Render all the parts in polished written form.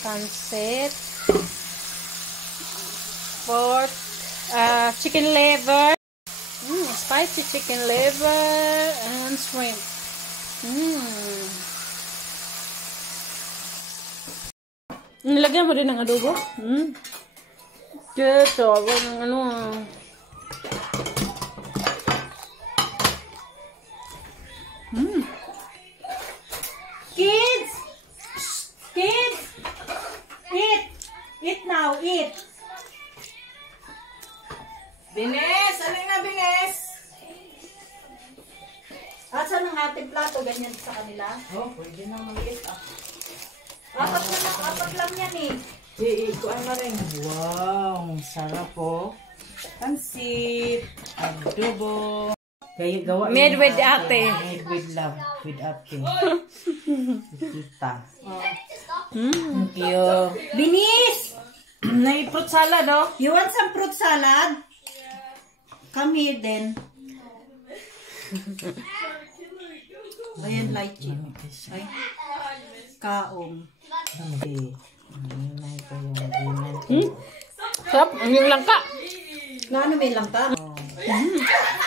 pancit, pork, chicken liver, spicy chicken liver, and shrimp. Nilagyan mo din ng adobo? Dito, ng ano. Kids! Kids! Eat! Eat now, eat! Bines! Ano nga, Bines? At saan ang ating plato? Ganyan sa kanila? Oh, pwede na maliit ah. Apat lang yan eh. Ikuan na rin. Wow, sarap po. Pansit, adobo. Made with ate. Made with love, with ate. Kita. Thank you. Binis! May fruit salad, oh. You want some fruit salad? Come here then. Ayan, lychee. Ay, kaong. Sarap, ang yung langka. Ano may langka?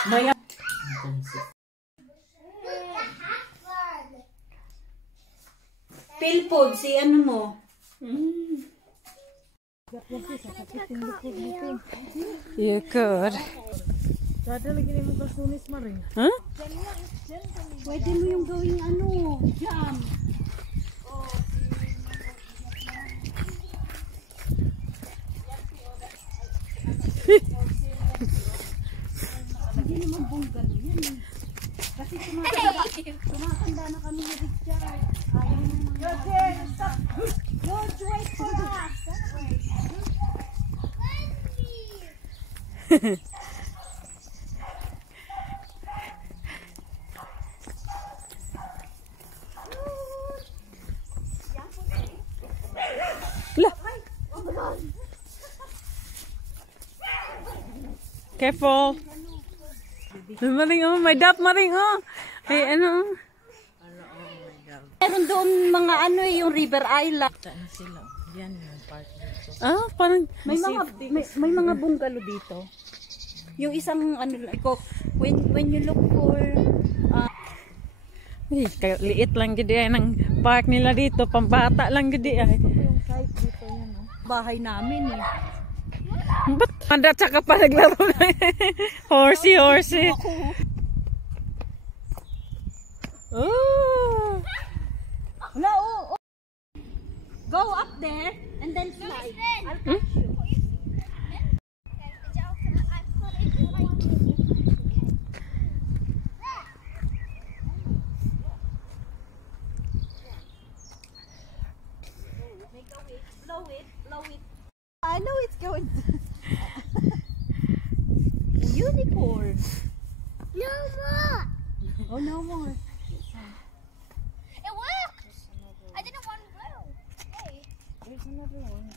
May pill food, si ano mo? You could. Huh? Pwede mo yung gawing ano, jam. Hindi naman bunggalo yan eh. Kasi tumatanda na kami ni Richard. Ayaw na naman. George, wait for us. Careful. Maring oh, may dap maring oh. Ay ano? Meron doon mga ano yung River Island. Sila. Yan yung part dito. Ah, parang May mga bungalow dito. Yung isang ano ko when you look for liit lang gid ay ng park nila dito, pambata lang gid ay. yung site dito yan, oh. Bahay namin eh. Ba't anda tsaka pa naglaro na horsey. Oh! Wala, oh. Go up there and then slide. I'll catch you. Blow it. I know it's going to. Unicorn. No more. Oh, no more. It worked. I didn't want to blow. Hey. There's another one.